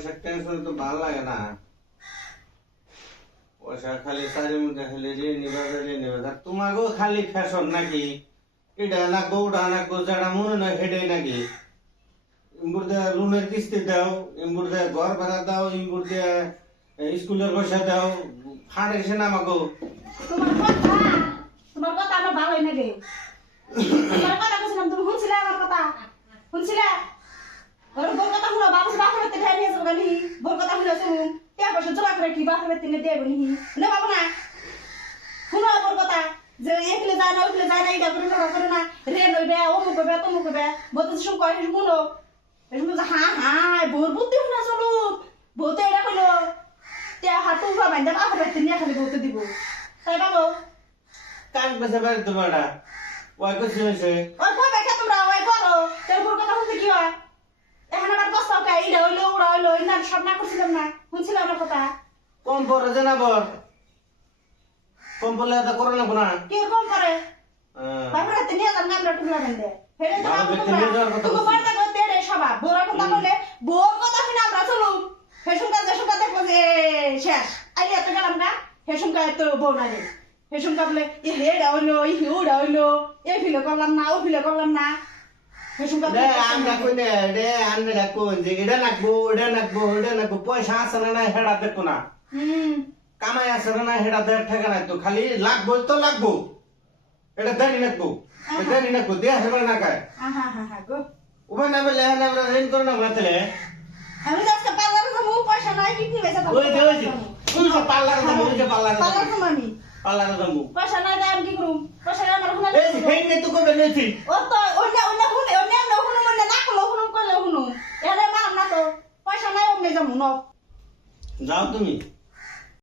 পয়সার টেনশন তো ভালো লাগে না। পয়সা খালি চারি মধ্যে খালি রে নিবা তোমাকেও খালি ফ্যাশন নাকি? এটা নাকবো ওটা নাকবো যেটা মনে নয় হেডে নাকি? ইম্বুর দিয়ে রুমের কিস্তি দাও, ইম্বুর দিয়ে ঘর ভাড়া দাও, ইম্বুর দিয়ে স্কুলের পয়সা দাও, ফাঁড় এসে না আমাকে। তোমার কথা আমার ভালোই লাগে। তোমার কথা বলছিলাম, তুমি শুনছিলে আমার কথা? শুনছিলে? ওর বোর কথা শুনো, বাবু বাপের বাড়িতে ঢের নিয়ে যাবো নি। বোর কথা শুনে শুনুন, কে বসে জোড়া করে কি বাপের বাড়িতে নিয়ে দেবো নি? না বাবু না, শুনো বোর কথা, যে এগুলো যায় না ওইগুলো যায় না, এটা করে না করে না, রে নইবে অমুক হবে তমুক হবে, বলতে শুন কয় শুনো, শুনো যে হ্যাঁ হ্যাঁ বোর বুদ্ধি শুনে চলুন, বলতে এটা হলো তে হাত উঠা বাইন্দা বাপের বাড়িতে নিয়ে খালি বলতে দিব, তাই বাবু? কান পেছে বাড়ি তোমার ওই করছি হয়েছে ওই কবে কে তোমরা ওই করো, তোর বোর কথা শুনতে কি হয়? এখন আবার কষ্ট কে ইডা হইলো উড়া হইলো ইনা সব না করছিলাম না, শুনছিলাম আমার কথা? কম পড়ে জানাবর কম পড়লে এত করো না কোনা কি রকম করে বাপের হাতে নিয়ে যান আমরা টুকরা বেঁধে ফেরে তো বাবু তুমি বাড়তে করতে রে সবা বোরা কথা বলে বোর কথা শুনে আমরা চলুম হেসুম কাজ দেখবো যে শেষ আইলে এত গেলাম না হেসুম কাজ তো বউ না রে হেসুম কা বলে এ হেডা হইলো ই হিউডা হইলো এ ফিলে করলাম না ও ফিলে করলাম না হেসুম কা রে আমরা কইনে রে আন্নে ডাকো যে এটা নাকবো ওটা নাকবো পয়সা আছে না না হেডা দেখো না কামাই আছে না না হেডা দেড় টাকা নাই তো খালি লাগবো তো লাগবো এটা দেনি নাকবো দেয়া হেবার না কায় আহা হা হা গো উপায় না বলে না আমরা রেন করে না বলতে আমি আজকে পার্লারে যাবো পয়সা নাই কিডনি বেচা ওই যে ওই যে পার্লারে যাবো পার্লারে যাবো আমি পার্লারে যাবো পয়সা নাই দেয় আমি কি করুম পয়সা নাই আমার হুনা এই হেইনে তো কবে নেছি ও তো অন্য হুনুম না করলো হুনুম করলে হুনুম এরে মারাম না তো পয়সা নাই অমনে যাবো ন যাও তুমি